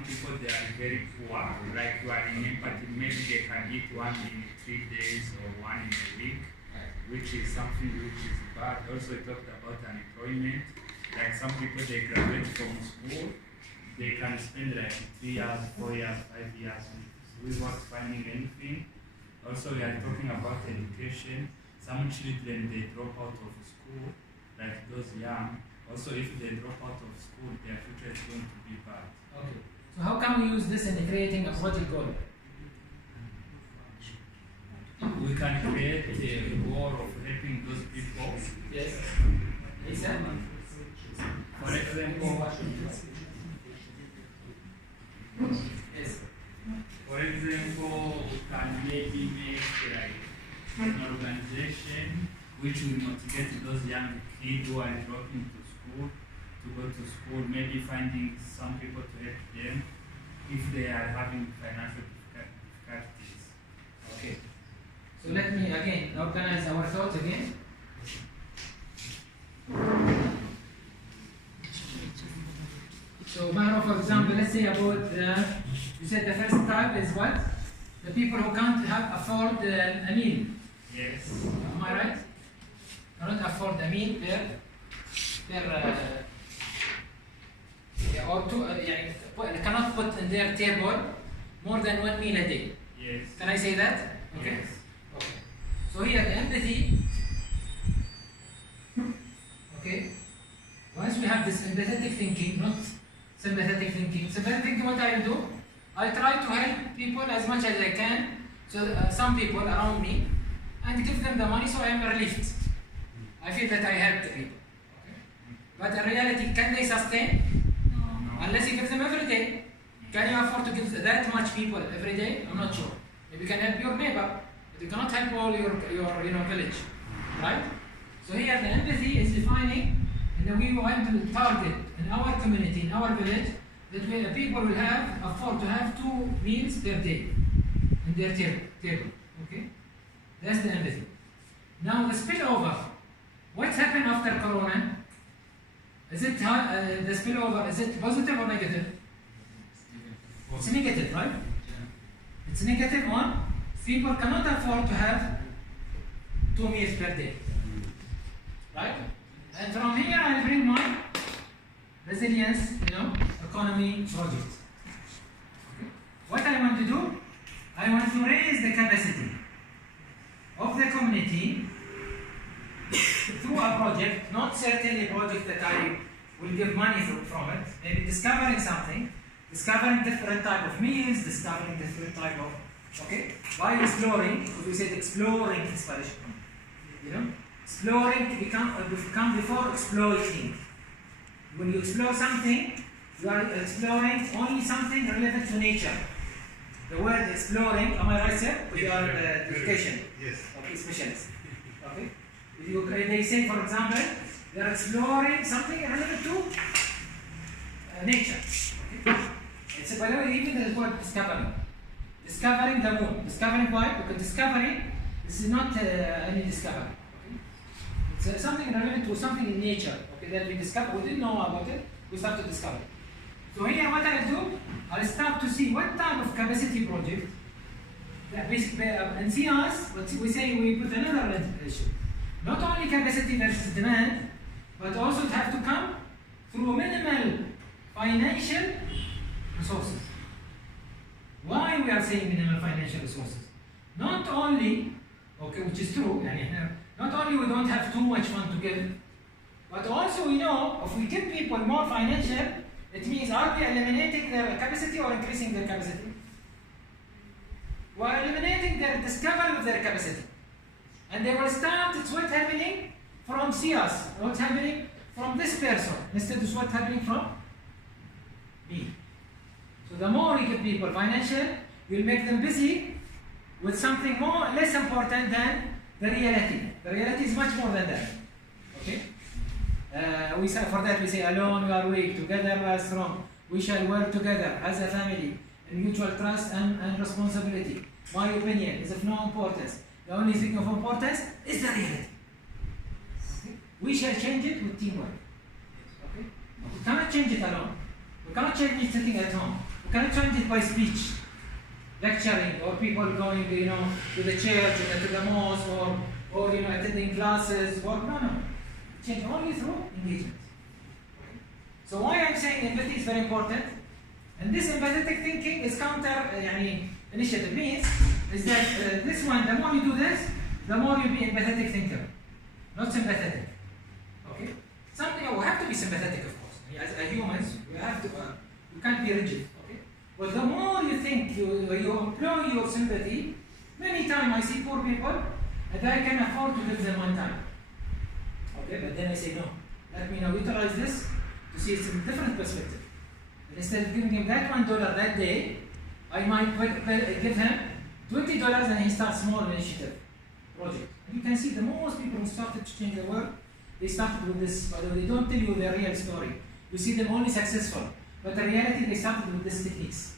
some people they are very poor, like you are in empathy, maybe they can eat one in 3 days or one in a week, which is something which is bad. Also, we talked about unemployment. Like some people they graduate from school, they can spend like 3 years, 4 years, 5 years without finding anything. Also, we are talking about education. Some children they drop out of school, like those young. Also, if they drop out of school, their future is going to be bad. Okay. So how can we use this in creating a project goal? We can create a goal of helping those people. Yes. Lisa? For example, Yes. For example, we can maybe make like an organization which will motivate those young kids who are dropping to school to go to school, maybe finding some people to help them if they are having financial difficulties. Okay. So let me again organize our thoughts again. So Mahro, for example, let's say about you said the first type is what? The people who can't afford a meal. Yes. Am I right? Cannot afford a meal or two, cannot put in their table more than 1 meal a day. Yes. Can I say that? Okay. Yes. Okay. So here the empathy. Okay. Once we have this empathetic thinking, not sympathetic thinking. Sympathetic thinking, what I do? I try to help people as much as I can. So some people around me, and give them the money so I am relieved. I feel that I helped the people. Okay. But in reality, can they sustain? No. Unless you give them every day. Can you afford to give that much people every day? I'm not sure. Maybe you can help your neighbor, but you cannot help all your village, right? So here the empathy is defining, and we want to target in our community, in our village, that people will afford to have 2 meals per day in their table. Okay, that's the empathy. Now the spillover. What's happened after Corona? Is it the spillover? Is it positive or negative? It's negative, right? Yeah. It's negative on people cannot afford to have 2 meals per day, right? And from here I bring my resilience, economy project. Okay. What I want to do, I want to raise the capacity of the community through a project, not certainly a project that I will give money from it, maybe discovering something, discovering different type of meals, discovering different type of, okay, by exploring, because we said exploring inspiration, exploring to come before exploiting. When you explore something, you are exploring only something relevant to nature. The word exploring, am I right, sir? You are education. Yes. Okay, specialist. Okay. If they say, for example, they are exploring something relevant to nature. Okay. It's by the way, even the word discovering. Discovering the moon. Discovering why? Because discovery, this is not any discovery. Okay. It's something relevant to something in nature. Okay, that we discover. We didn't know about it. We start to discover. So here, what I do, I start to see what type of capacity project. In SIAS, what we say, we put another issue. Not only capacity versus demand, but also it have to come through minimal financial resources. Why we are saying minimal financial resources? Not only, okay, which is true, not only we don't have too much fund to give, but also we know if we give people more financial, it means are we eliminating their capacity or increasing their capacity? We are eliminating their discovery of their capacity. And they will start, it's what's happening from SIAS, what's happening from this person, instead of what's happening from me. So the more you give people financial, you'll make them busy with something less important than the reality. The reality is much more than that. Okay? We say, for that we say, alone we are weak, together we are strong. We shall work together as a family in mutual trust and responsibility. My opinion is of no importance. The only thing of importance is the reality. Okay? We shall change it with teamwork. Okay? We cannot change it alone. We cannot change it sitting at home. We You cannot change it by speech, lecturing, or people going, to the church or to the mosque, or attending classes. Or no. Change only through engagement. So why I'm saying empathy is very important, and this empathetic thinking is counter initiative means is that this one, the more you do this, the more you'll be empathetic thinker, not sympathetic. Okay? Something we have to be sympathetic, of course. As humans, we have to. We can't be rigid. Okay? But the more you think, you employ your sympathy. Many times I see poor people, and I can afford to give them one time. Okay, but then I say no. Let me now utilize this to see it from a different perspective. And instead of giving him that $1 that day, I might give him $20 and he starts small initiative project. And you can see the most people who started to change the world, they started with this, although they don't tell you their real story. You see them only successful. But in reality, they started with these techniques.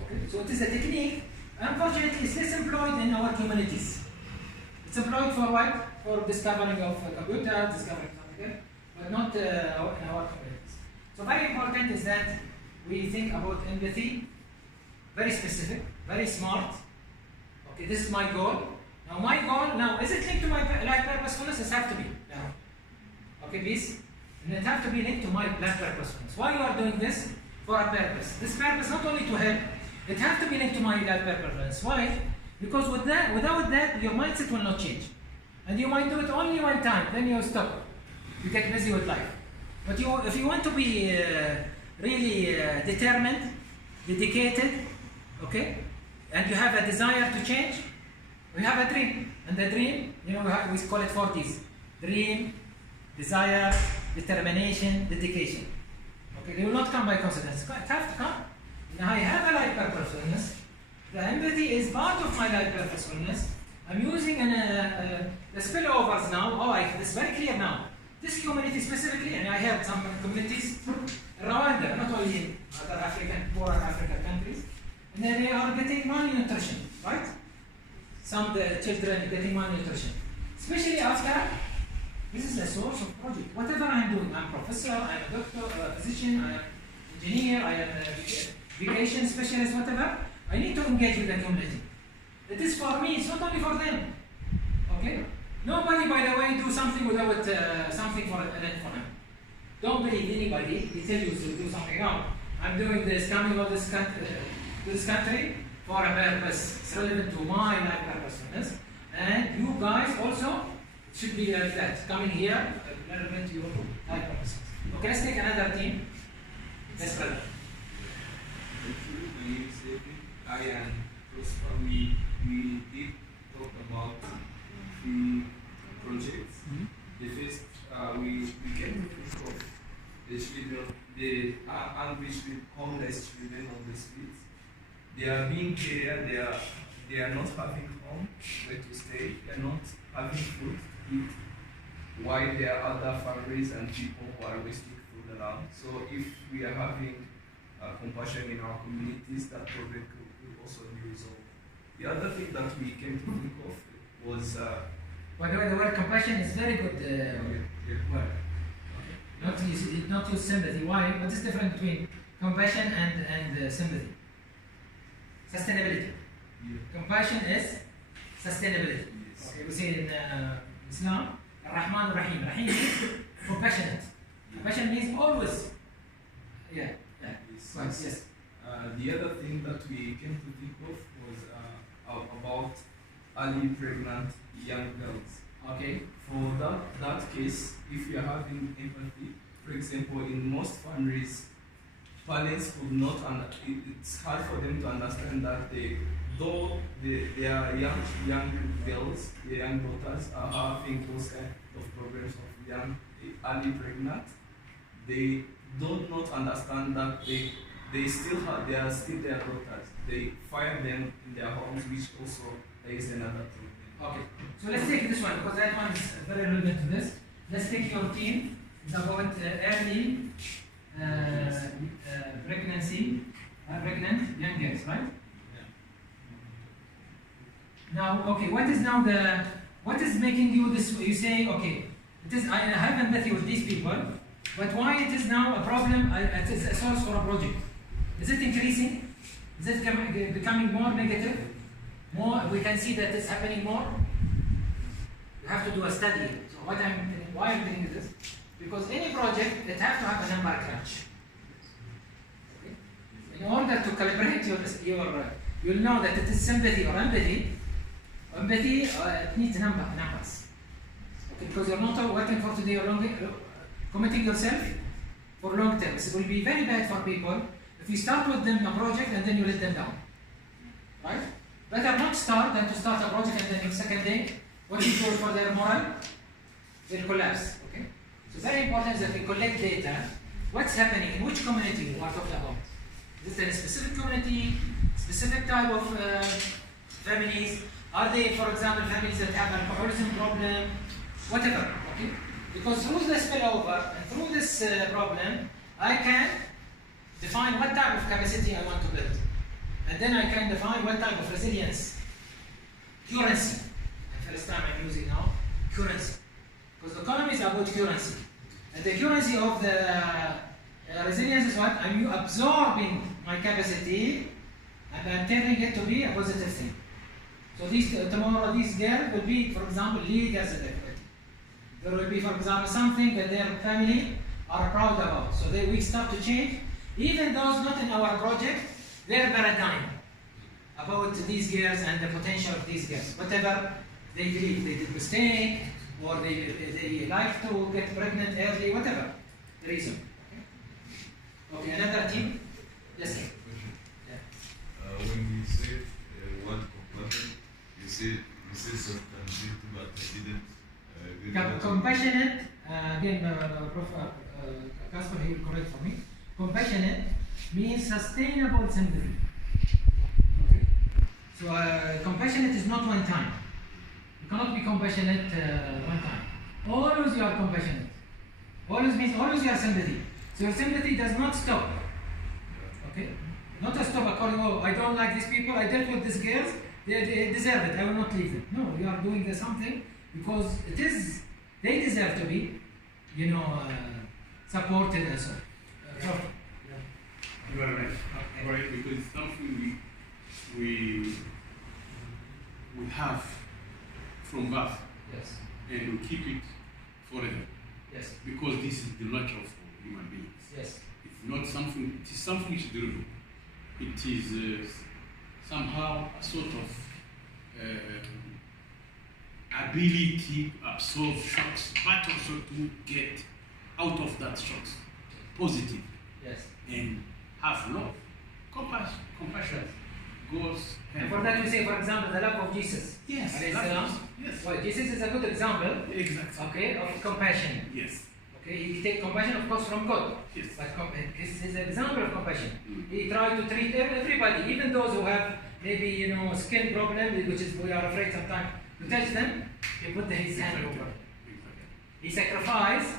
Okay, so it is a technique. Unfortunately, it's less employed in our communities. It's employed for what? For discovering of computers, discovering something, but not in our communities. So very important is that we think about empathy, very specific, very smart. Okay, this is my goal. Now my goal, is it linked to my life purposefulness? It has to be. Now. Okay, please? And it has to be linked to my life purposefulness. Why you are doing this? For a purpose. This purpose not only to help, it has to be linked to my life purposefulness. Why? Because without that, your mindset will not change. And you might do it only one time, then you stop. You get busy with life. But if you want to be really determined, dedicated, okay, and you have a desire to change, we have a dream. And the dream, we call it 4Ds. Dream, desire, determination, dedication. Okay, they will not come by coincidence. It has to come. Now I have a life purposefulness. The empathy is part of my life purposefulness. I'm using the spillovers now. It's very clear now. This community specifically, and I have some communities in Rwanda, not only in other poorer African countries, and then they are getting malnutrition, right? Some the children getting malnutrition. Especially after, this is a source of project. Whatever I'm doing, I'm a professor, I'm a doctor, a physician, I'm an engineer, I am a vacation specialist, whatever. I need to engage with the community. It is for me, it's not only for them. Okay? Nobody, by the way, do something without something for them. Don't believe anybody, they tell you to do something wrong. I'm doing this, coming to this country for a purpose. It's relevant to my life purposefulness. And you guys also should be like that. Coming here, relevant to your life purpose. Okay, let's take another team. Yes, brother. My name is David. I am Prosper. We did talk about the projects. Mm-hmm. The first, we can think of the children, the unreached homeless children on the streets. They are being cared, they are not having home where to stay, they are not having food to eat, while there are other families and people who are wasting food around. So if we are having compassion in our communities, that problem could also be resolved. The other thing that we came to think of was... by the way, the word compassion is very good word. Okay. Not use sympathy. Why? What is the difference between compassion and sympathy? Sustainability. Yeah. Compassion is sustainability. Yes. Okay, we say in Islam, Ar-Rahman Ar-Rahim. Rahim means compassionate. Yeah. Compassion means always. Yeah. Yes. Yes. The other thing that we came to think of was about early pregnant young girls. Okay. For that case, if you are having empathy, for example, in most families, parents could not, it's hard for them to understand that though they are young girls, the young daughters are having those kind of problems of early pregnant, they do not understand that they are still their daughters. They fire them in their homes, which also is another problem. Okay, so let's take this one because that one is very relevant to this. Let's take your team. It's about early pregnancy, pregnant young girls, right? Yeah. Now, okay, what is making you this? You say, okay, I have empathy with these people, but why it is now a problem? It is a source for a project. Is it increasing? Is it becoming more negative? More, we can see that it's happening more. You have to do a study. So why I'm doing this? Because any project, it has to have a number crunch. Okay? In order to calibrate you'll know that it is sympathy or empathy. Empathy, it needs numbers. Okay? Because you're not working for today or committing yourself for long term. It will be very bad for people if you start with them a project and then you let them down. Right? Better not start than to start a project and then the second day, what is good for their moral? They'll collapse. Okay? So very important is that we collect data. What's happening in which community we are talking about? Is it in a specific community, specific type of families? Are they, for example, families that have an alcoholism problem? Whatever. Okay? Because through the spillover and through this problem, I can define what type of capacity I want to build. And then I can define what type of resilience, currency. The first time I'm using now, currency. Because the economy is about currency. And the currency of the resilience is what? I'm absorbing my capacity and I'm turning it to be a positive thing. So tomorrow these girls will be, for example, leaders in the community. There will be, for example, something that their family are proud about. So we start to change. Even those not in our project, their paradigm about these girls and the potential of these girls. Whatever they believe, they did mistake, or they like to get pregnant early, whatever the reason. Okay, another team? Yes, sir. Yeah. When you said one compassion, you said self-tangibility, but I didn't get compassionate, again, Prof. Casper, he will correct for me. Compassionate means sustainable sympathy. Okay? So compassionate is not one time. You cannot be compassionate one time. Always you are compassionate. Always means always you are sympathy. So your sympathy does not stop. Okay? Not to stop according, oh, I don't like these people, I dealt with these girls, they deserve it, I will not leave them. No, you are doing something because they deserve to be, supported and so on. You are right. Okay. Right, because it's something we have from birth. Yes. And we keep it forever. Yes. Because this is the nature of human beings. Yes. It's not something, it is something which is durable. It is somehow a sort of ability to absorb shocks, but also to get out of that shocks positive. Yes. And have love, compassion goes hand. And for that we say, for example, the love of Jesus. Yes. Yes. Well, Jesus is a good example. Exactly. Okay, of compassion. Yes. Okay, he take compassion, of course, from God. Yes. But this is an example of compassion. He tried to treat everybody, even those who have maybe skin problem, which is we are afraid sometimes to touch them. He put his hand over. He sacrificed.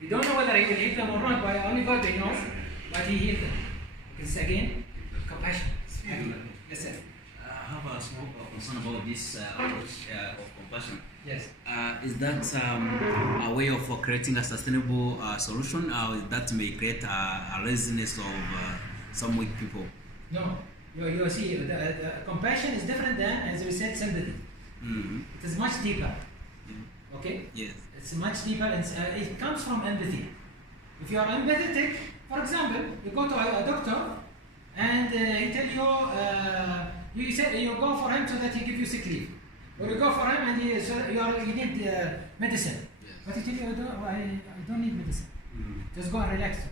We don't know whether he will heal them or not, but only God knows. But he healed them. This again, compassion. Yes, sir. I have a small concern about this approach of compassion. Yes. Is that a way of creating a sustainable solution, or that may create a laziness of some weak people? No. You see, the compassion is different than, as we said, sympathy. Mm-hmm. It is much deeper. Yeah. Okay? Yes. It's much deeper, and it comes from empathy. If you are empathetic, for example, you go to a doctor and he tell you, you go for him so that he give you sick leave. Or you go for him and you need medicine. Yes. But he tell you, I don't need medicine. Just go and relax today.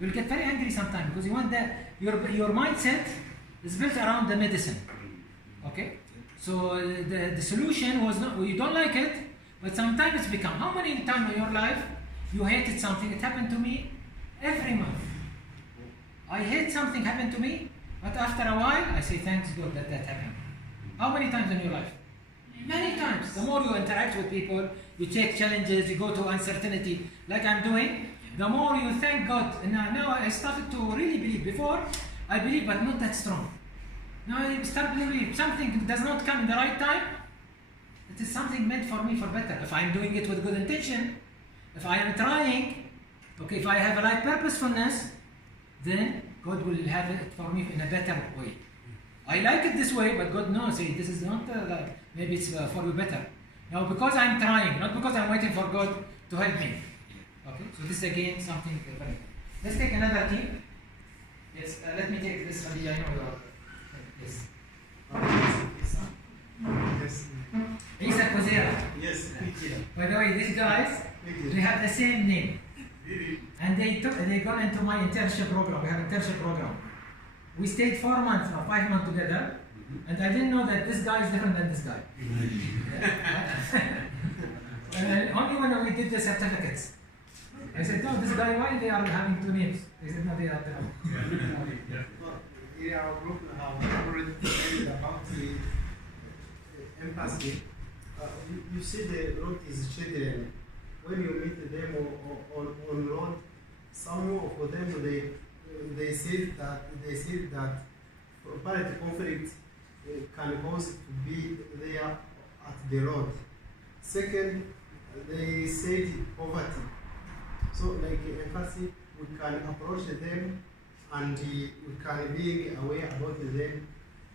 You'll get very angry sometimes because you want that your mindset is built around the medicine. Okay? So the solution was not, you don't like it, but sometimes it's become. How many times in your life you hated something? It happened to me every month. I hate something happened to me, but after a while I say thanks God that happened. How many times in your life? Many times. The more you interact with people, you take challenges, you go to uncertainty, like I'm doing, the more you thank God. And now I started to really believe. Before, I believed, but not that strong. Now I start believing something does not come in the right time. It is something meant for me for better. If I'm doing it with good intention, if I am trying, okay, if I have a right purposefulness, then God will have it for me in a better way. I like it this way, but God knows, see, this is not maybe it's for you better. No, because I'm trying, not because I'm waiting for God to help me. Okay, so this is again something very. Let's take another team. Yes, let me take this. I know your. Yes. Yes. Isa Kozera. Yes. By the way, these guys, they have the same name. And they got into my internship program. We have internship program. We stayed 4 months or 5 months together, and I didn't know that this guy is different than this guy. And only when we did the certificates, I said, no, this guy, why they are having 2 names? They said, no, they are different. In our group, have already said about the empathy. You see the road is children. When you meet them on road, some of them they said that property conflict can cause to be there at the road. Second, they said poverty. So like empathy, we can approach them and we can be aware about them.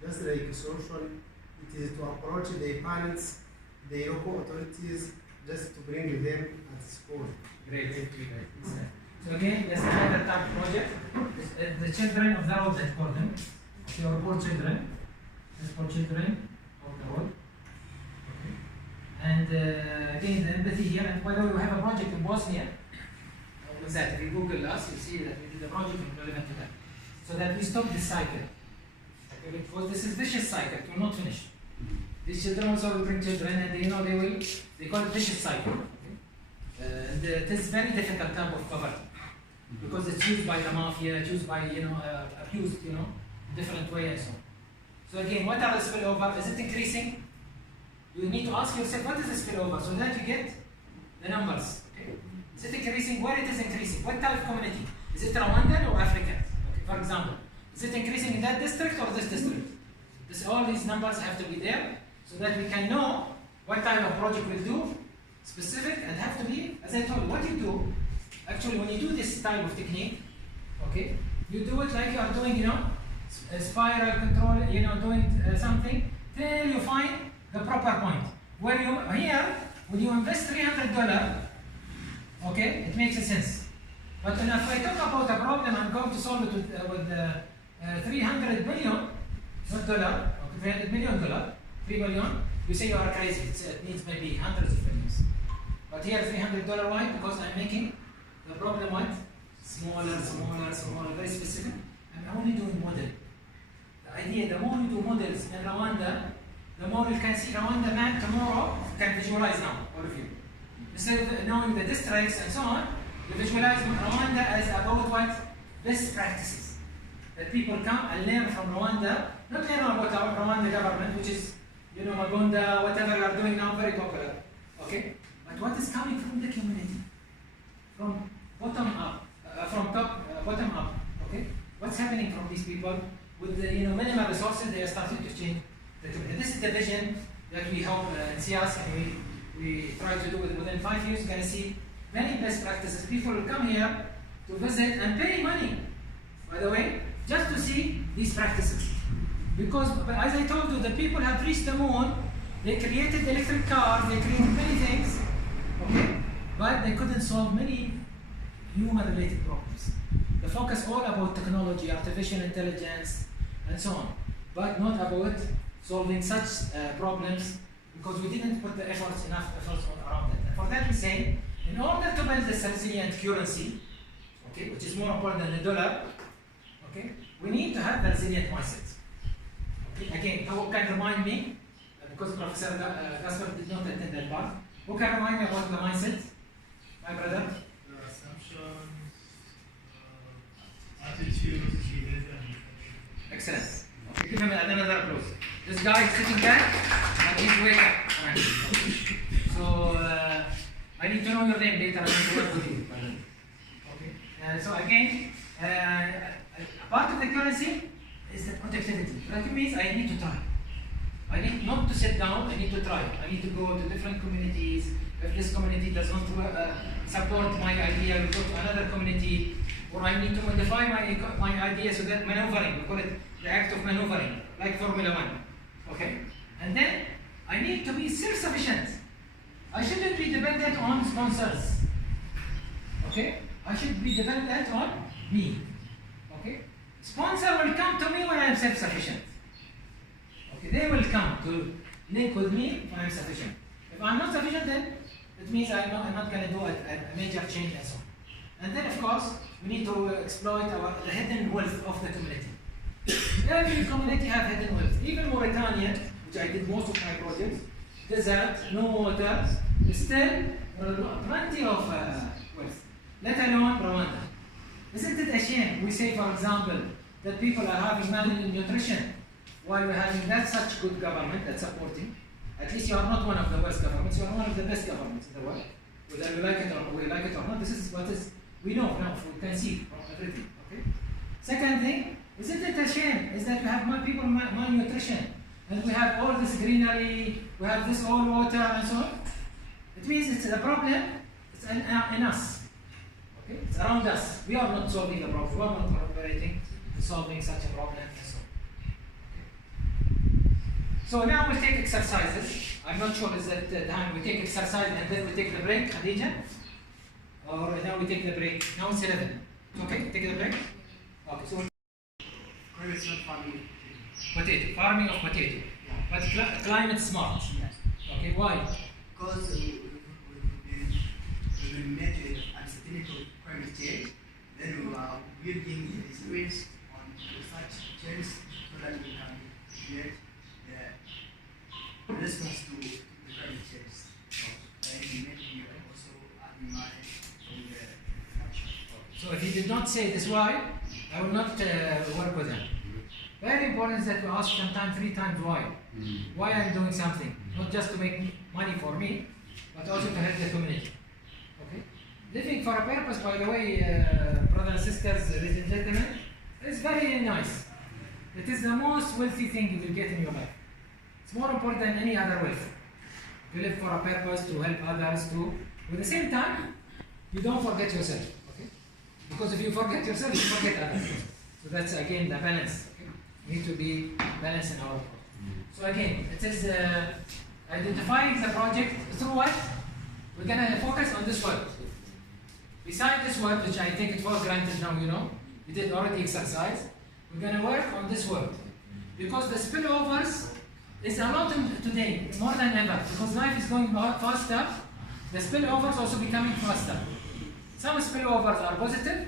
Just like solution, it is to approach the parents, the local authorities, just to bring them at school. Great. So again, there's another type of project. The children of the road, let's call them. Okay, or poor children. Let's call children of the road. Okay. And again, the empathy here. And by the way, we have a project in Bosnia. With that, if you Google us, you'll see that we did a project relevant to that. So that we stop this cycle. Okay, because this is vicious cycle, it will not finish. These children also will bring children, and they call it vicious cycle. Okay? And it is very difficult type of poverty because it's used by the mafia, it's used by abused, different way and so on. So again, what are the spillover? Is it increasing? You need to ask yourself, what is the spillover, so that you get the numbers. Okay? Is it increasing? Where it is increasing? What type of community? Is it Rwandan or African? Okay, for example, is it increasing in that district or this district? All these numbers have to be there so that we can know what type of project we'll do, specific, and have to be, as I told you, what you do, actually when you do this type of technique, okay, you do it like you are doing, a spiral control, doing something, till you find the proper point. Where you, here, when you invest $300, okay, it makes a sense. But if I talk about a problem, I'm going to solve it with 300 billion, not dollar, okay, $300 million, $3 billion, you say you are crazy, it needs maybe hundreds of billions. But here $300, why? Because I'm making the problem what? Smaller, very specific. I'm only doing model. The idea, the more you do models in Rwanda, the more you can see Rwanda map tomorrow, you can visualize now, all of you. Instead of knowing the districts and so on, you visualize Rwanda as about what? Best practices. That people come and learn from Rwanda, not learn about our Rwanda government, which is, Magunda, whatever you are doing now, very popular. Okay? But what is coming from the community? From bottom up, from top, bottom up. Okay? What's happening from these people? With the minimal resources, they are starting to change the community. This is the vision that we hope in SIAS, and we try to do it within 5 years. You're going to see many best practices. People will come here to visit and pay money, by the way, just to see these practices. Because, as I told you, the people have reached the moon, they created electric cars, they created many things, okay? But they couldn't solve many human-related problems. The focus all about technology, artificial intelligence, and so on, but not about solving such problems because we didn't put the enough efforts around it. And for that we say, in order to build this resilient currency, okay, which is more important than the dollar, okay, we need to have the resilient mindset. Okay? Again, who can remind me, because Professor Gasper did not attend that part, who can remind me about the mindset? My brother? The assumptions, attitudes, behavior. Excellent. Okay, give him another applause. This guy is sitting there and he's wake up. So I need to know your name later. I need to work with you. Okay. So again, part of the currency is the productivity. That means I need to try. I need not to sit down. I need to try. I need to go to different communities. If this community does not support my idea, we go to another community. or I need to modify my idea so that maneuvering, we call it the act of maneuvering, like Formula 1. Okay? And then I need to be self-sufficient. I shouldn't be dependent on sponsors. Okay? I should be dependent on me. Okay? Sponsor will come to me when I am self-sufficient. Okay? They will come to link with me when I'm sufficient. If I'm not sufficient, then it means I'm not going to do a major change and so on. And then, of course, we need to exploit the hidden wealth of the community. Every community have hidden wealth. Even Mauritania, which I did most of my projects, desert, no water, still plenty of wealth. Let alone Rwanda. Isn't it a shame? We say, for example, that people are having malnutrition while we're having that such good government that's supporting. At least you are not one of the worst governments, you are one of the best governments in the world. Whether we like it or not, this is what is we know now, we can see from everything. Okay? Second thing, isn't it a shame is that we have more people malnutrition, and we have all this greenery, we have this all water and so on. It means it's a problem, it's in us. Okay? It's around us. We are not solving the problem, we are not cooperating in solving such a problem and so on. Okay? So now we'll take exercises. I'm not sure is that the time we take exercise and then we take the break, Khadija? Or now we take the break. Now it's 11. Okay, take the break. Okay, so It's not farming. potato, farming of potato. Yeah. But climate smart. Yes. Okay, why? Because we've been met with uncertainty of climate change, then we are building the experience on such change so that we can create the response to the climate change. And maybe also adding money from the nature. So if he did not say this why, I will not work with him. Very important is that we ask sometimes 3 times why. Why I'm doing something. Not just to make money for me, but also to help the community. Okay? Living for a purpose, by the way, brothers and sisters, ladies and gentlemen, is very nice. It is the most wealthy thing you will get in your life. It's more important than any other wealth. You live for a purpose to help others too. At the same time, you don't forget yourself. Okay? Because if you forget yourself, you forget others. So that's again the balance. Okay? We need to be balanced in our approach. So again, it is identifying the project through what? We're going to focus on this word. Beside this word, which I take it for granted now, you know, we did already exercise, we're going to work on this word. Because the spillovers is a lot today, more than ever, because life is going faster, the spillovers also becoming faster. Some spillovers are positive,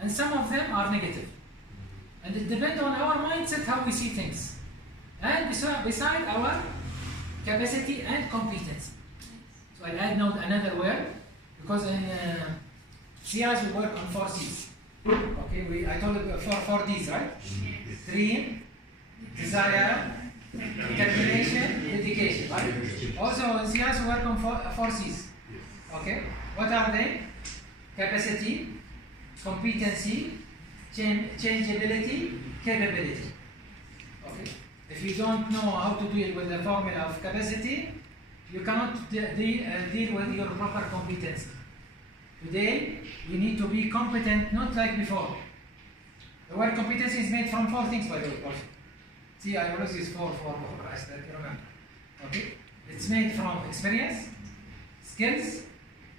and some of them are negative. And it depends on our mindset, how we see things. And beside our capacity and competence. So I'll add now another word, because in SIAS we work on 4 C's. Okay, I told you 4 D's, right? Dream, desire, determination, dedication, right? Also in SIAS we work on 4 C's. Okay, what are they? Capacity, competency, changeability, capability. Okay. If you don't know how to deal with the formula of capacity, you cannot deal with your proper competency. Today, we need to be competent, not like before. The word competency is made from 4 things, by the way. See, I always use 4 for us, that you remember. Okay? It's made from experience, skills,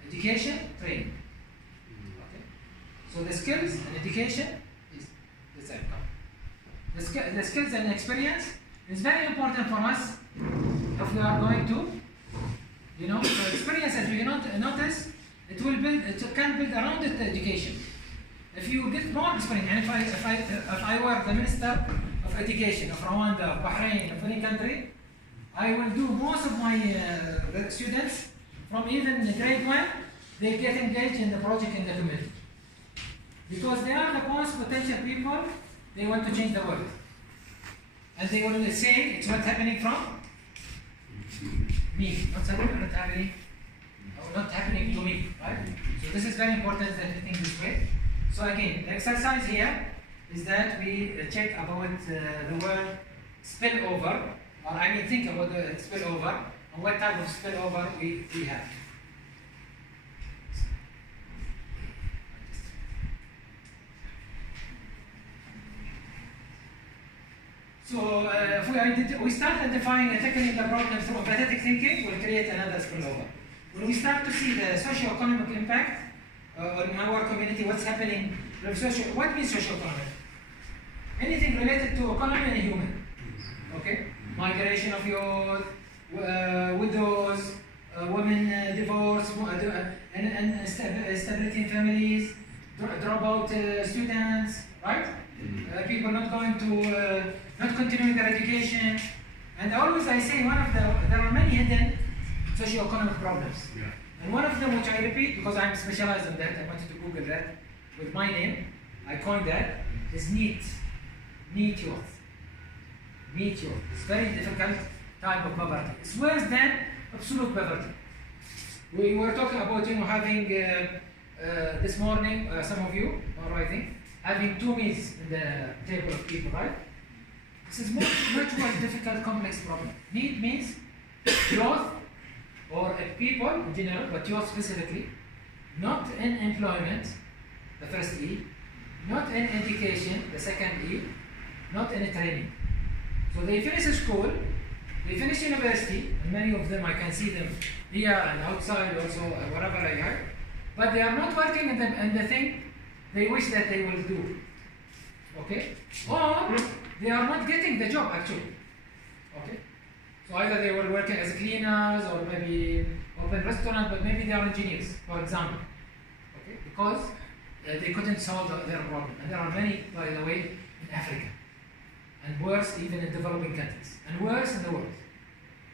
education, training. Okay? So the skills and education is this outcome. The skills and experience is very important for us if we are going to, you know, so experience, as we cannot notice, it can build around it the education. If you get more experience, and if I were the Minister of Education of Rwanda, of Bahrain, of any country, I will do most of my students from even grade 1, they get engaged in the project in the community. Because they are the most potential people, they want to change the world. And they will say it's not happening from me, not happening to me, right? So this is very important that we think this way. So again, the exercise here is that we check about the word spillover, or I mean think about the spillover, and what type of spillover we have. So if we start identifying and tackling the problem through empathetic thinking, we'll create another spillover. When we start to see the socio-economic impact in our community, what's happening, what means socio-economic? Anything related to economy and human. Okay? Migration of youth, widows, women divorce, and stability in families, dropout students, right? People not going to, not continuing their education. And always I say there are many hidden socio-economic problems. Yeah. And one of them, which I repeat because I'm specialized in that, I wanted to Google that with my name, I coined that, is NEET youth. NEET youth. It's very difficult type of poverty. It's worse than absolute poverty. We were talking about having this morning, some of you are writing, having 2 meals in the table of people, right? This is much more difficult, complex problem. NEET means youth, or people in general, but youth specifically, not in employment, the first E, not in education, the second E, not in training. So they finish school, they finish university, and many of them I can see them here and outside also, wherever I am, but they are not working in the thing they wish that they will do. Okay? Or they are not getting the job actually. Okay? So either they were working as cleaners or maybe open restaurant, but maybe they are engineers, for example. Okay? Because they couldn't solve their problem. And there are many, by the way, in Africa. And worse even in developing countries. And worse in the world.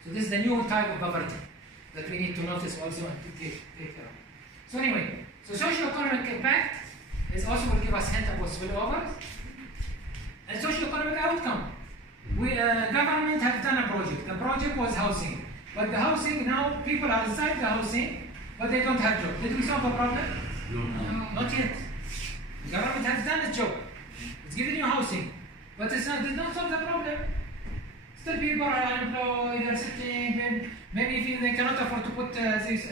So this is the new type of poverty that we need to notice also and to take care of. So anyway, so socio-economic impact is also will give us hint about spillovers. And socio-economic outcome. Government have done a project. The project was housing. But the housing, now people are inside the housing, but they don't have job. Did we solve the problem? No. Not yet. The government has done its job. It's giving you housing. But it did not solve the problem. Still people are unemployed, they're sitting, maybe if they cannot afford to put this,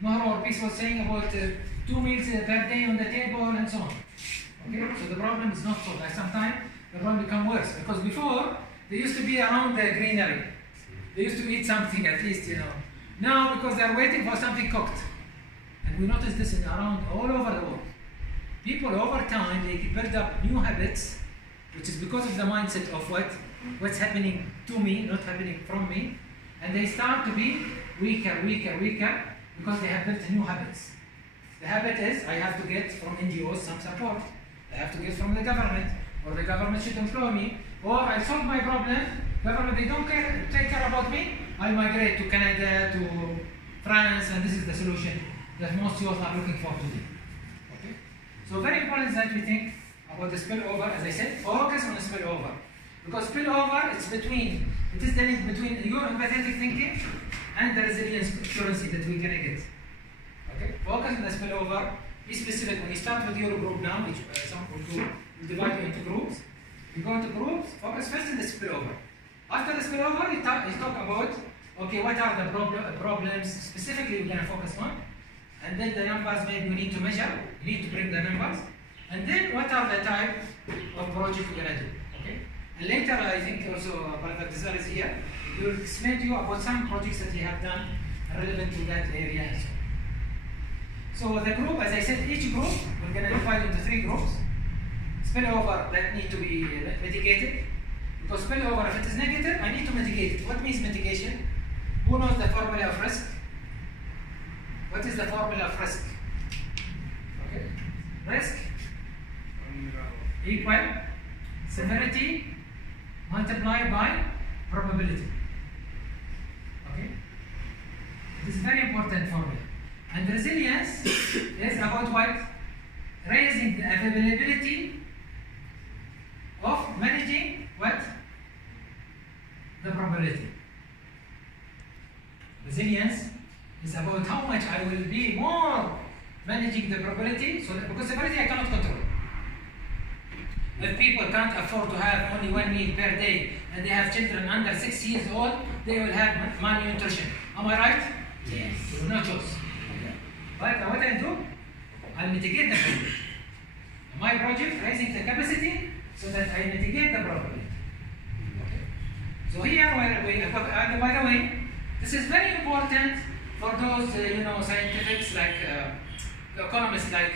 Mahar or Peace was saying about 2 meals per day on the table and so on. Okay, so the problem is not solved. Like sometimes the problem becomes worse because before they used to be around the greenery. They used to eat something at least, Now because they're waiting for something cooked. And we notice this around all over the world. People over time, they build up new habits, which is because of the mindset of what's happening to me, not happening from me. And they start to be weaker because they have built new habits. The habit is, I have to get from NGOs some support. I have to get from the government, or the government should employ me, or I solve my problem, government, they don't take care about me, I migrate to Canada, to France, and this is the solution that most youth are looking for today. Okay? So very important that we think about the spillover, as I said, focus on the spillover. Because spillover, it is the link between your empathetic thinking and the resilience currency that we're gonna get. Okay? Focus on the spillover, be specific. When you start with your group now, which some will divide you into groups, you go into groups, focus first on the spillover. After the spillover, you talk about, okay, what are the problems specifically we're gonna focus on, and then the numbers maybe we need to measure, we need to bring the numbers, and then what are the type of project we're gonna do, okay? And later, I think also Brother Dizar is here, he will explain to you about some projects that he have done relevant to that area and so on. So the group, as I said, each group, we're gonna divide into 3 groups. Spillover that need to be mitigated. Because spillover, if it is negative, I need to mitigate it. What means mitigation? Who knows the formula of risk? What is the formula of risk? Okay. Risk equal severity multiplied by probability. Okay. It is a very important formula. And resilience is about what? Raising the availability of managing what? The probability. Resilience is about how much I will be more managing the probability, so that, because the probability I cannot control. If people can't afford to have only 1 meal per day and they have children under 6 years old, they will have malnutrition. Am I right? Yes. No choice. But what I do? I'll mitigate the problem. My project, raising the capacity so that I mitigate the problem. by the way, this is very important for those scientifics like economists like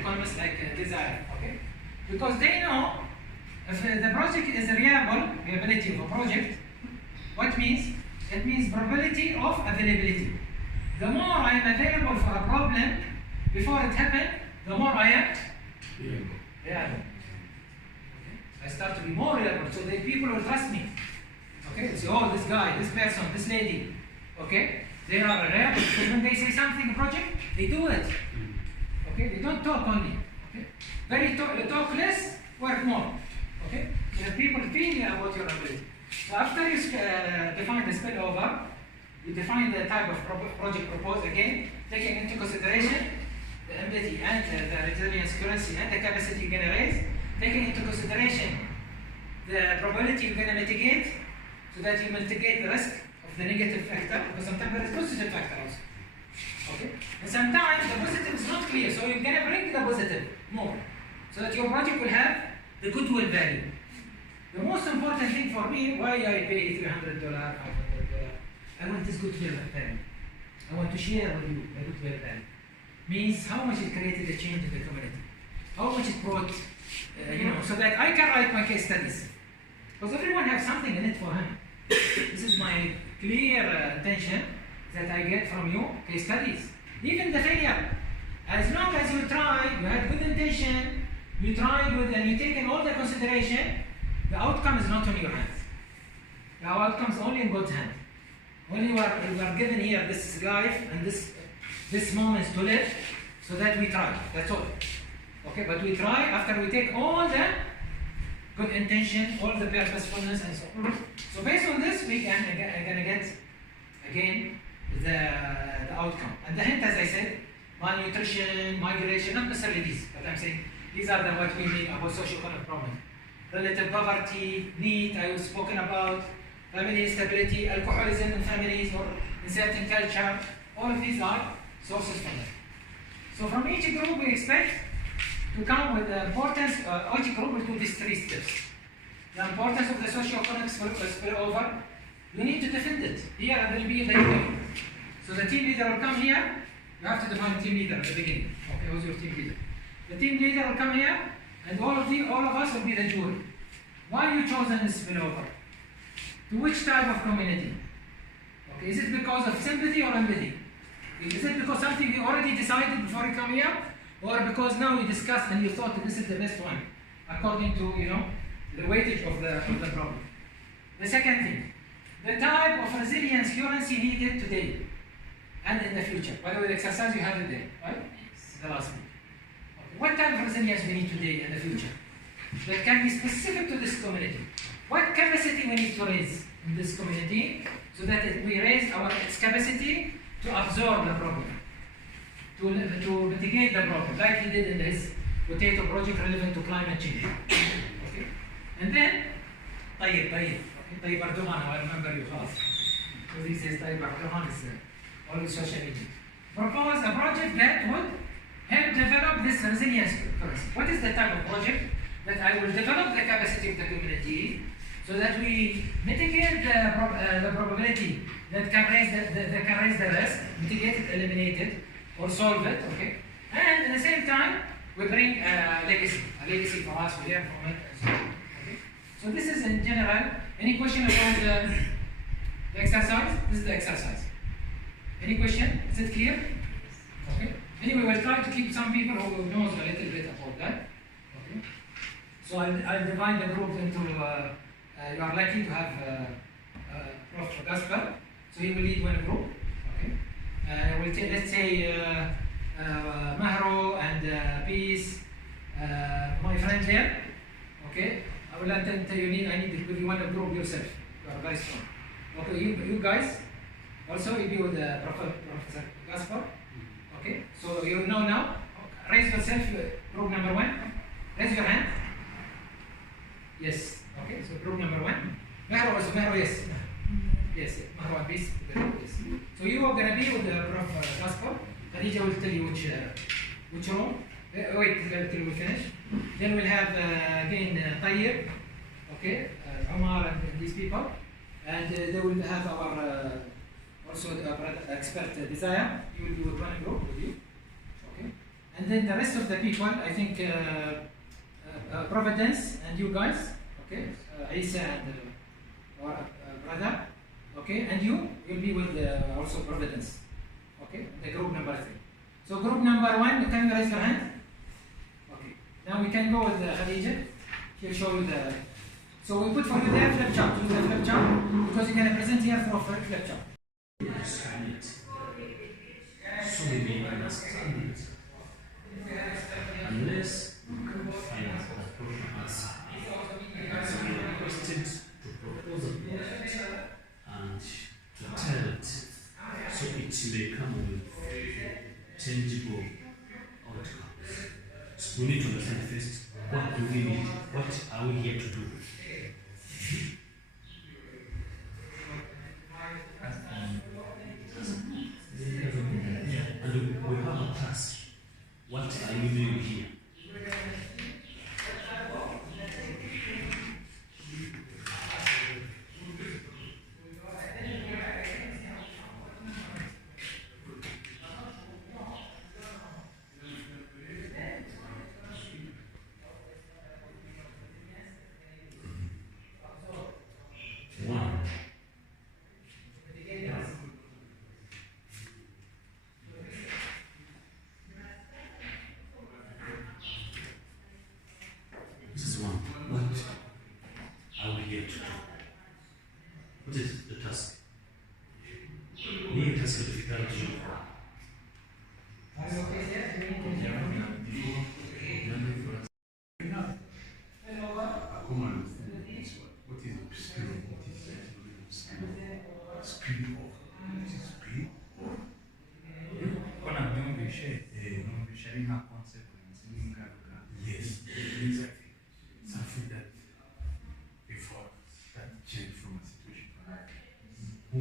economists like Desire, okay? Because they know if the project is reliability of a project, what means? It means probability of availability. The more I am available for a problem before it happened, the more I am reliable. Okay? I start to be more reliable, so that people will trust me. Okay, so oh, this guy, this person, this lady, okay, they are reliable because when they say something project, they do it. Okay, they don't talk only. Okay, talk less, work more. Okay, so that people feel about your ability. So after you define the spillover, you define the type of project proposed again, taking into consideration the ability and the resilience currency and the capacity you're going to raise, taking into consideration the probability you're going to mitigate, so that you mitigate the risk of the negative factor, because sometimes there is positive factor also. Okay? And sometimes the positive is not clear, so you're going to bring the positive more, so that your project will have the goodwill value. The most important thing for me, why I pay $300, $500, I want this goodwill value. I want to share with you the goodwill value. Means how much it created a change in the community, how much it brought, so that I can write my case studies. Because everyone has something in it for him. This is my clear intention that I get from you, case studies. Even the failure. As long as you try, you had good intention, you tried with and you take in all the consideration, the outcome is not in your hands. The outcome is only in God's hand. When you are given here this life and this moment to live, so that we try. That's all. Okay, but we try after we take all the good intention, all the purposefulness, and so on. So based on this, we can gonna get again the outcome. And the hint, as I said, malnutrition, migration, not necessarily these, but I'm saying these are the what we mean about socio-economic problems. Relative poverty, need, I was spoken about, family instability, alcoholism in families or in certain culture. All of these are sources from that. So from each group, we expect to come with the importance, each group will do these 3 steps. The importance of the socio-economic spillover, you need to defend it. Here there will be the leader. So the team leader will come here, you have to define team leader at the beginning. Okay, who's your team leader? The team leader will come here, and all of us will be the jury. Why you chosen this spillover? To which type of community? Okay, is it because of sympathy or empathy? Is it because something you already decided before you come here? Or because now you discussed and you thought that this is the best one, according to the weightage of the problem. The second thing, the type of resilience currency needed today and in the future. By the way, the exercise you have it there, right? Yes. The last one. Okay. What type of resilience we need today and the future? That can be specific to this community. What capacity we need to raise in this community so that we raise its capacity to absorb the problem, to mitigate the problem, like he did in his potato project relevant to climate change. Okay? And then, Tayyip Erdogan, I remember you last. Because he says Tayyip Erdogan is always social media. Propose a project that would help develop this resilience currency. What is the type of project? That I will develop the capacity of the community so that we mitigate the probability that can raise the risk, mitigate it, eliminate it, or solve it, okay? And at the same time, we bring a legacy for us, we learn from it, and so on, okay? So this is in general. Any question about the exercise? This is the exercise. Any question? Is it clear? Okay. Anyway, we'll try to keep some people who knows a little bit about that. Okay. So I'll divide the group into, you are likely to have Prof. Gasper, so he will lead one group. Okay. We'll take, let's say, Mahro and Peace, my friend there. Okay. I will attend to you. I need to give you one group yourself. You are very strong. Okay. You guys also will be with Professor Gasper. Okay. So you know now. Raise yourself. Group number 1. Raise your hand. Yes. Okay. So group number 1. Mahro also. Mahro, yes. Yes. Mahro and Peace. Yes. So you are gonna be with Prof. Gasper. Khadija will tell you which room. Wait till we finish. Then we'll have again Tayyip, okay, Omar and these people. And they will have our also expert Desire. He will be with one group with you. Okay. And then the rest of the people, I think Providence and you guys, okay, Isa and our brother, okay, and you will be with also Providence, okay, the group number 3. So group number 1, can you raise your hand? Okay. Now we can go with Khadija. He'll show you the. So we put for you there flip chart. Use the flip chart because you're going to present here for a flip chart. So we understand it. Unless we can find a proper answer. So we are requested to propose a project and to tell it so it may come with tangible outcomes. So we need to understand first, what do we need? What are we here to do? And we have a task. What are you doing here? One. This is one. What are we here to do? What is the task? Ni task difficulty. Yes, exactly. Something that before that change from a situation who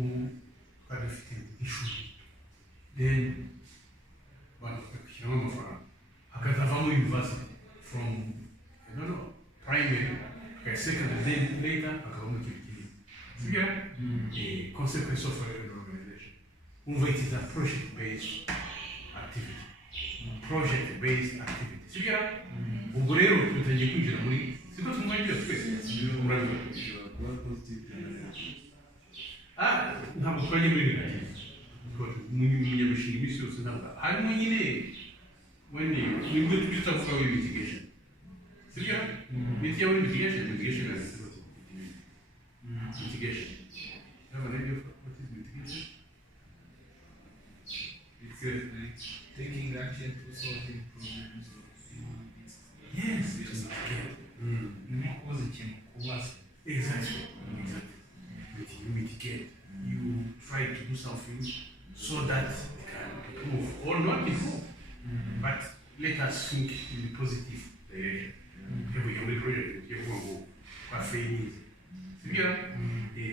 qualified issue. Then one of the Kirama from Akatavamo University from I don't know, primary, okay, secondary, then later Akatavamo Kirikiri. A consequence of an organization. It is a project-based activity. Project-based activity. Sigara, ubwo rero tutangiye kwinjira muri siko tumwajya twese murabibona. Ntabwo twajya muri negative. Umunyamishinga imisi yose ntabwo harimo nyine wende nibwo tujya tuvuga mitigation. Sigara, mitigation mitigation. Have an idea of what is mitigation? It's taking action to solving problems. Yes, it is exactly. You mitigate. You try to do something so that it can improve or not improve. But let us think in the positive direction. Every project, everyone go failing.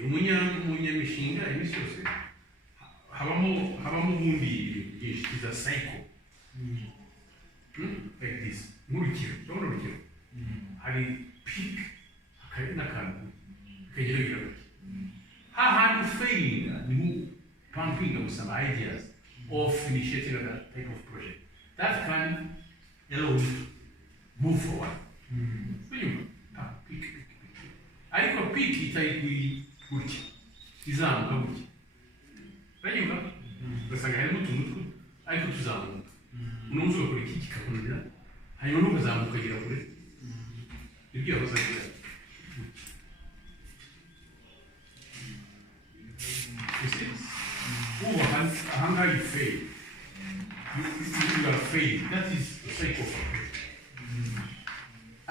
Umunyamishinga imisi yose habamo ubundi is a cycle. Like this. Nkurukiro. Hari peak hakari n'akantu kagera gake. Hahandi failing ni pumping of some ideas of initiating that type of project. That can allow you to move forward. Peak. Ariko peak itari gutya. Izamuka gutya. Uranyumva? Ugasanga harimo utuntu ariko tuzamuka. Unomva ugakora iki kikakunanira hanyuma ntukazamuka ukagera kure. Ibyo yahoze agira. You see? Ahangaha you fail. You are failing. That is the cycle of a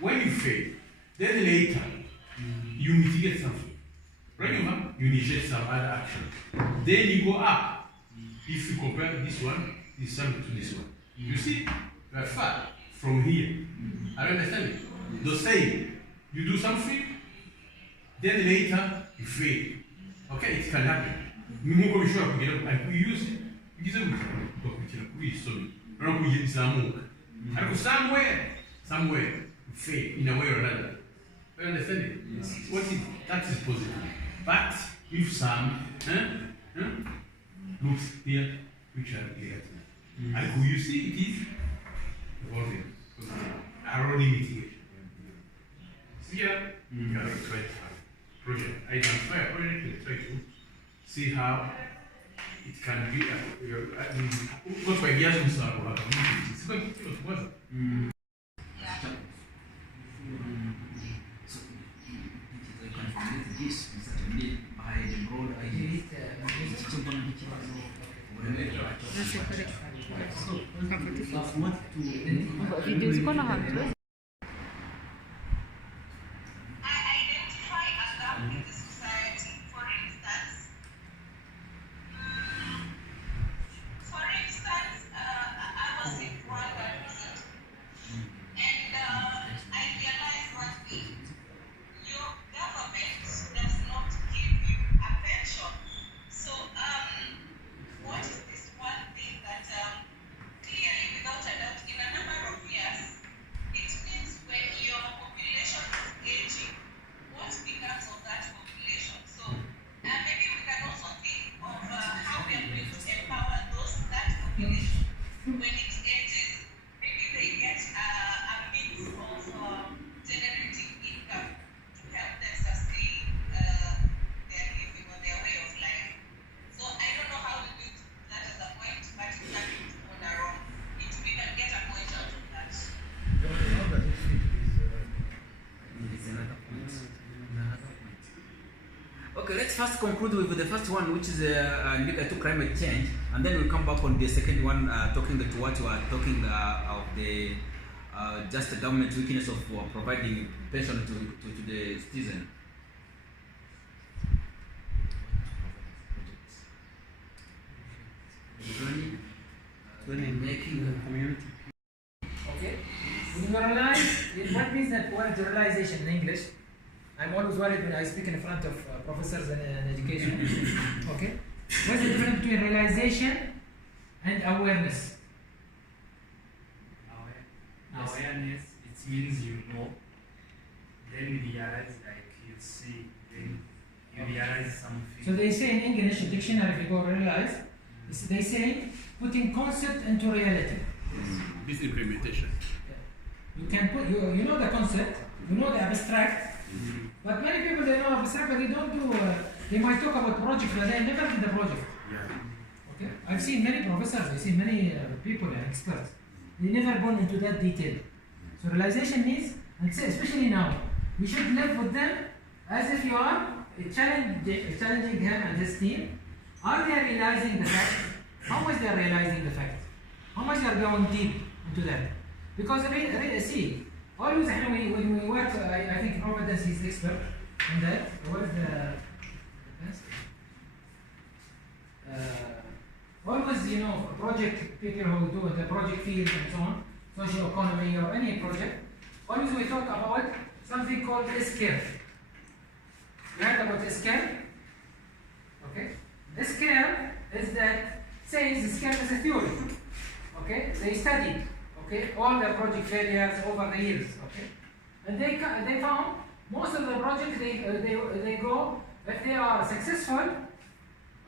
when you fail, then later you mitigate something. Remember, you initiate some other action. Then you go up. If you compare this one, this sample to this one. You see, you are far from here. I understand it. The same. You do something, then later you fail. Okay, it can happen. We use it. We somewhere you fail in a way or another. You understand it? Yes. That is positive. but with some loops here which are clear. And who you see it is volume, already mitigation. Here, you are trying to have project, identify a project and try to see how it can be, what my ideas are, it's going to be well. Video ziko na hantu. Okay, let's first conclude with the first one, which is related to climate change, and then we'll come back on the second one, talking to what you are talking of the just the government weakness of providing pension to the citizen. Making the community. Okay. When you realize, what means that what is realization in English? I'm always worried when I speak in front of professors in education. Okay. What's the difference between realization and awareness? Awareness, it means you know. Then you realize, like you see, then you realize something. So they say in English dictionary, if you go realize, they say putting concept into reality. This implementation. You can put, you know the concept, you know the abstract, but many people they know abstract, but they don't do, they might talk about project, but they never did the project. Okay? I've seen many professors, I've seen many people and experts, they never gone into that detail. So realization means, and say especially now, we should live with them as if you are challenging him and his team. Are they realizing the fact? How much they are realizing the fact? How much they are going deep into that? Because see, always when we work, I think Robert is expert in that. What is the best? Always, project people who do the project field and so on, social economy or any project, always we talk about something called S-curve. You heard about S-curve? Okay? S-curve is that says S-curve is a theory. Okay? They studied, okay, all the project failures over the years. Okay? And they found most of the projects they go, if they are successful,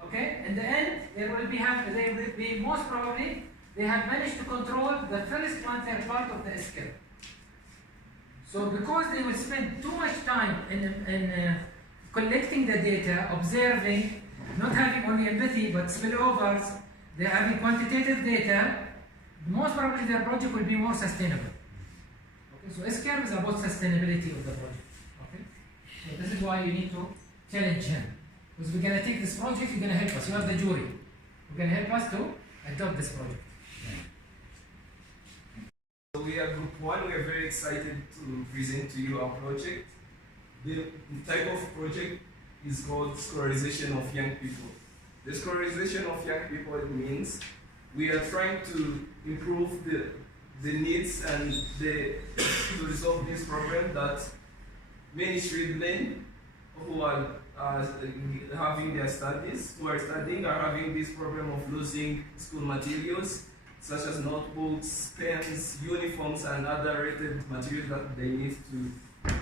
okay, in the end they will be most probably they have managed to control the first 1/3 part of the S-curve. So because they will spend too much time in collecting the data, observing, not having only empathy but spillovers, they are having quantitative data, most probably their project will be more sustainable. Okay, so S-curve is about sustainability of the project. Okay, so this is why you need to challenge him. Because we're going to take this project, you're going to help us. You are the jury. You're going to help us to adopt this project. So we are Group 1. We are very excited to present to you our project. The type of project is called scolarization of young people. The scolarization of young people means we are trying to improve the needs and to resolve this problem that many children who are having their studies, who are studying, are having this problem of losing school materials such as notebooks, pens, uniforms, and other related materials that they need to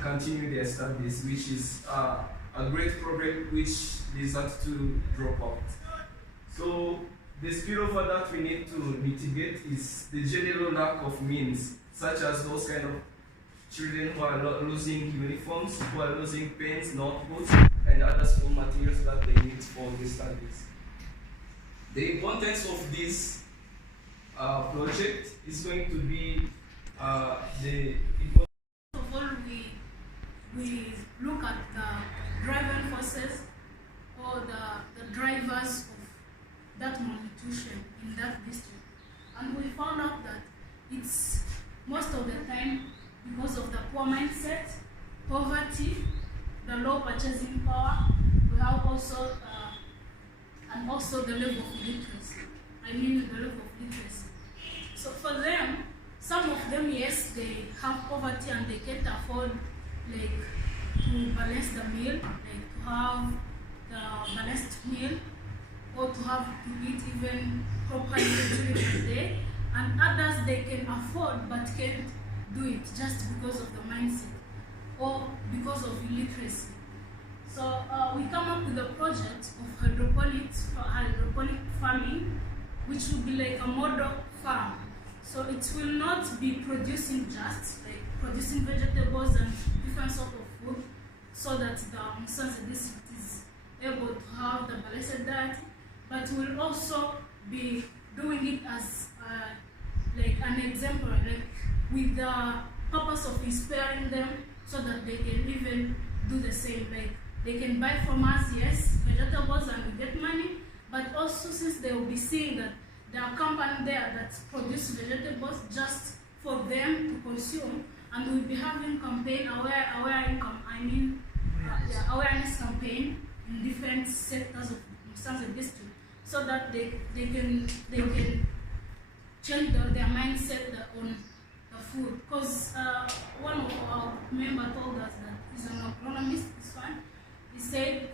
continue their studies, which is a a great problem which results to drop out. So the spillover that we need to mitigate is the general lack of means, such as those kind of children who are losing uniforms, who are losing pens, notebooks, and other school materials that they need for the studies. The importance of this project is going to be the importance. First of all, we look at the driving forces or the drivers of that malnutrition in that district, and we found out that it's most of the time because of the poor mindset, poverty, the low purchasing power. We have also and also the level of literacy. I mean the level of literacy. So for them, some of them, yes, they have poverty and they can't afford like to balance the meal, like to have the balanced meal, or to have to eat even properly during the day. And others they can afford but can't do it just because of the mindset or because of illiteracy. So we come up with a project of hydroponic farming, which will be like a model farm. So it will not be producing just like producing vegetables and different sort of food, so that the Musanze district is able to have the balanced diet, but will also be doing it as like an example, like with the purpose of inspiring them, so that they can even do the same. Like they can buy from us, yes, vegetables and we get money, but also since they will be seeing that there are companies there that produce vegetables just for them to consume, and we'll be having campaign, awareness campaign in different sectors of Musanze district, so that they can change their mindset on the food. Because one of our members told us that he's an agronomist, this one. He said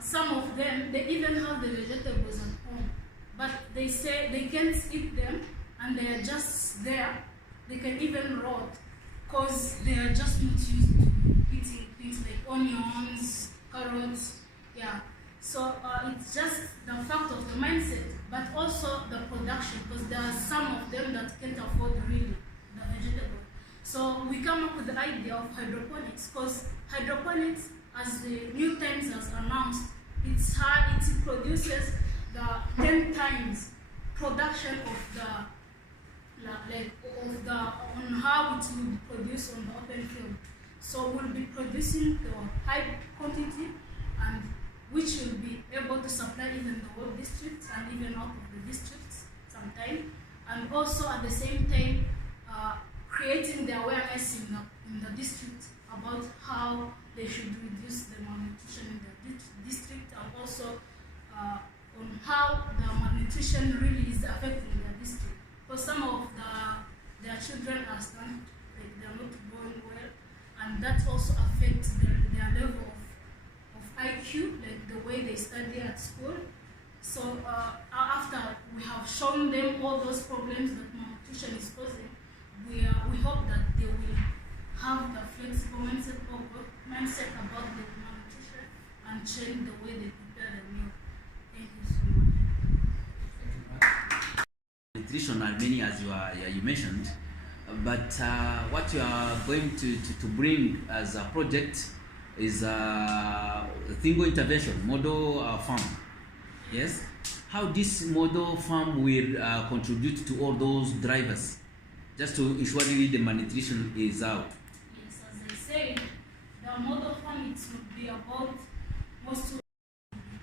some of them, they even have the vegetables at home, but they say they can't eat them and they are just there. They can even rot because they are just not used to eating things like onions, carrots, yeah. So it's just the fact of the mindset, but also the production, because there are some of them that can't afford really the vegetable. So we come up with the idea of hydroponics, because hydroponics, as the New Times has announced, it produces the 10 times production of on how it will be produced on the open field. So we'll be producing the high quantity, and which will be able to supply even the whole district and even out of the districts sometime, and also at the same time creating the awareness in the district about how they should reduce the malnutrition in the district, and also on how the malnutrition really is affecting the district. Because some of their children are stunned, like they are not growing well, and that also affects their level of IQ, like the way they study at school. So after we have shown them all those problems that malnutrition is causing, we hope that they will have the flexible mindset about the malnutrition and change the way they prepare the meal. Thank you so much. Nutrition are many, as you mentioned, but what you are going to bring as a project is a single intervention model farm. Yes? How this model farm will contribute to all those drivers, just to ensure really the malnutrition is out. Yes, as I said, the model farm would be about mostly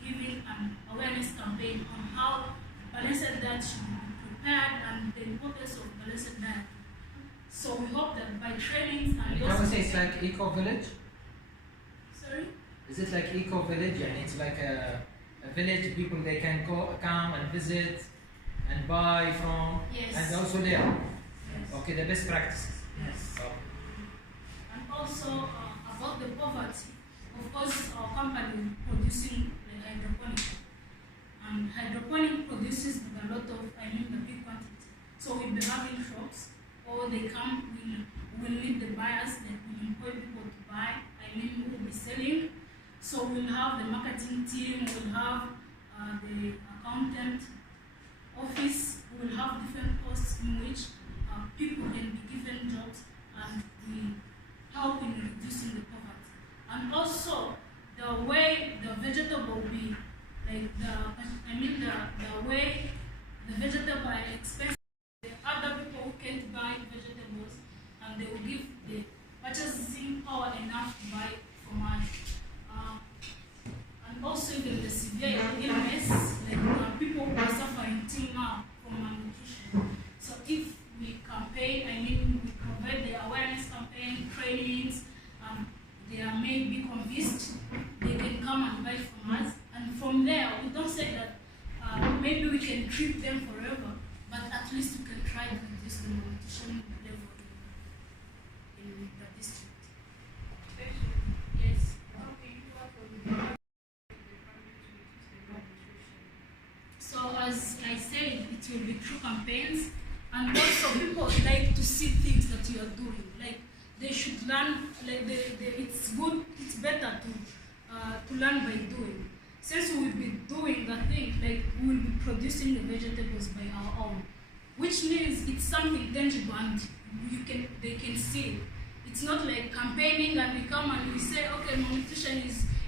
giving an awareness campaign on how balanced diet should be prepared and the importance of balanced diet. So we hope that by trainings and I would say it's like eco village. Sorry? Is it like eco village? And it's like a village people they can come and visit and buy from. Yes. And also there. Yes. Okay, the best practices. Yes. And also about the poverty, of course our company producing the hydroponic. And hydroponic produces a lot of, the big quantity. So we'll be having shops, or they come, we'll need the buyers, that will employ people to buy, who will be selling. So we'll have the marketing team, we'll have the accountant office, we'll have different posts in which people can be given jobs, and we help in reducing the poverty. And also the way the vegetable will be, like the way the vegetable are expensive, the other people who can't buy vegetables, and they will give the purchasing power enough to buy for money. And also even the severe illness, like people who are suffering till now from malnutrition. So if we campaign, we provide the awareness campaign, trainings, they are maybe convinced, they can come and buy from us. And from there, we don't say that maybe we can treat them forever, but at least we can try to reduce the malnutrition level in the district. Yes. So as I said, it will be through campaigns, and also people like to see things that you are doing. Like they should learn. Like it's good. It's better to learn by doing. Since we will be doing the thing, like we will be producing the vegetables by our own, which means it's something tangible and they can see it. It's not like campaigning and we come and we say, okay, malnutrition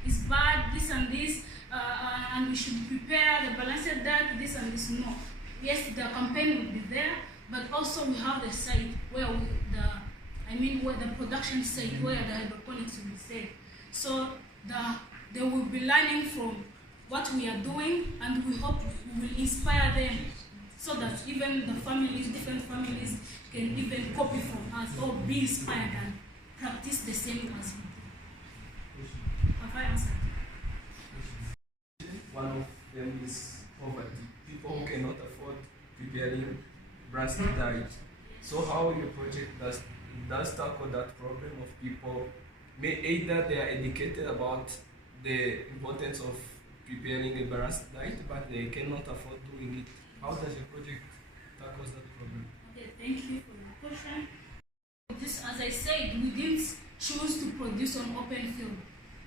is bad, this and this, and we should prepare the balanced diet, this and this. No. Yes, the campaign will be there, but also we have the site where where the production site, where the hydroponics will be set. So they will be learning from what we are doing, and we hope we will inspire them so that even the families, different families, can even copy from us or be inspired and practice the same as we do. Have I answered? One of them is poverty. People who cannot afford preparing balanced diet. So how your project does tackle that problem of people, either they are educated about the importance of preparing a balanced diet, but they cannot afford doing it. How does your project tackle that problem? Okay, thank you for the question. This, as I said, we didn't choose to produce on open field.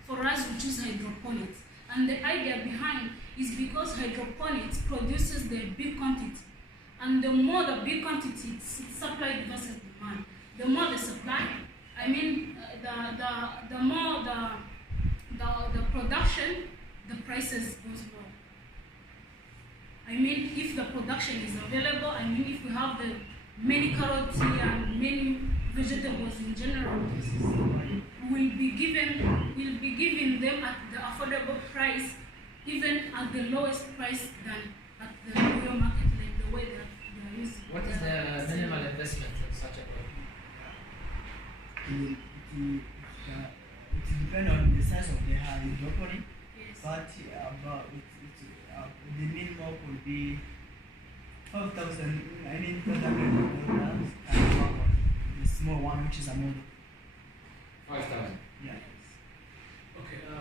For us, we choose hydroponics. And the idea behind is because hydroponics produces the big quantity. And the more the big quantity, it's supply versus demand. The more the supply, the more the production, the prices goes low. If the production is available, if we have the many carrots here and many vegetables in general, we'll be giving them at the affordable price, even at the lowest price than at the real market, like the way that they are using. What is the minimal investment in such a program? It depends on the size of the hydroponic, Yes. but the minimum would be 5,000. $500 and work on the small one, which is a model. 5,000. Yeah. Okay, a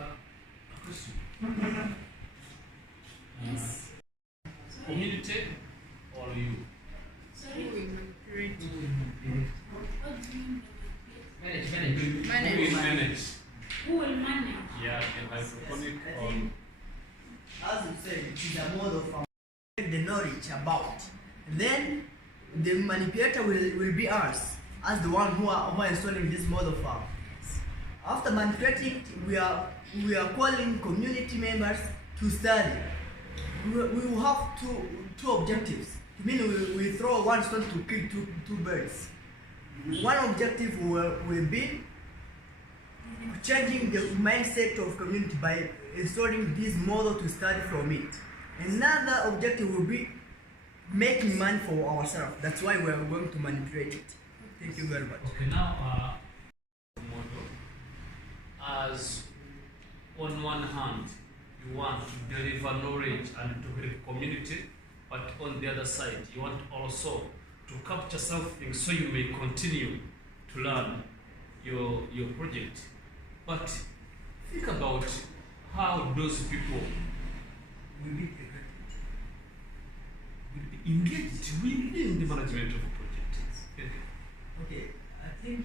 question. Yes. Community or you? Sorry? What do you mean Manage. Who will manage? who will manage? Yeah, the hydroponic I or think, as you said, it is a model from the knowledge about. Then the manipulator will be us, as the one who are installing this model farm. After manipulating it, we are calling community members to study. We will have two objectives. I mean, we throw one stone to kill two birds. One objective will be changing the mindset of community by installing this model to study from it. Another objective will be making money for ourselves. That's why we are going to manipulate it. Thank you very much. okay, now model as on one hand you want to deliver knowledge and to help community, but on the other side you want also to capture something so you may continue to learn your project. But think about how those people will be engaged within the management of a project. Okay, I think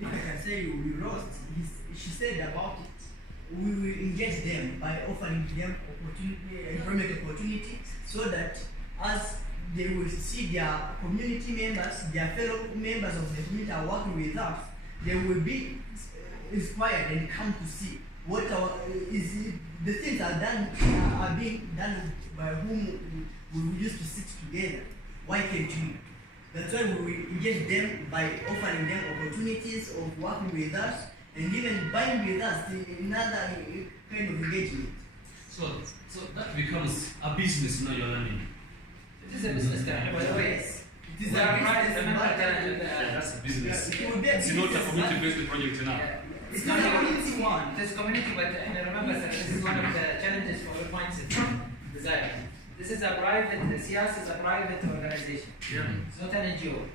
if I can say we lost, she said about it. we will engage them by offering them employment opportunity, so that as they will see their community members, their fellow members of the community are working with us, they will be inspired and come to see what the things are being done by whom we used to sit together. Why can't we? That's why we engage them by offering them opportunities of working with us and even buying with us in another kind of engagement. So that becomes a business, you're learning. It is a business, by the way. Yes. It is a That's a business. it will be a It's not a business, community-based project now. It's not a community one. It is community, but remember that this is one of the challenges for all mindset desire. This is a private, the SIAS is a private organization. Yeah. It's not an NGO.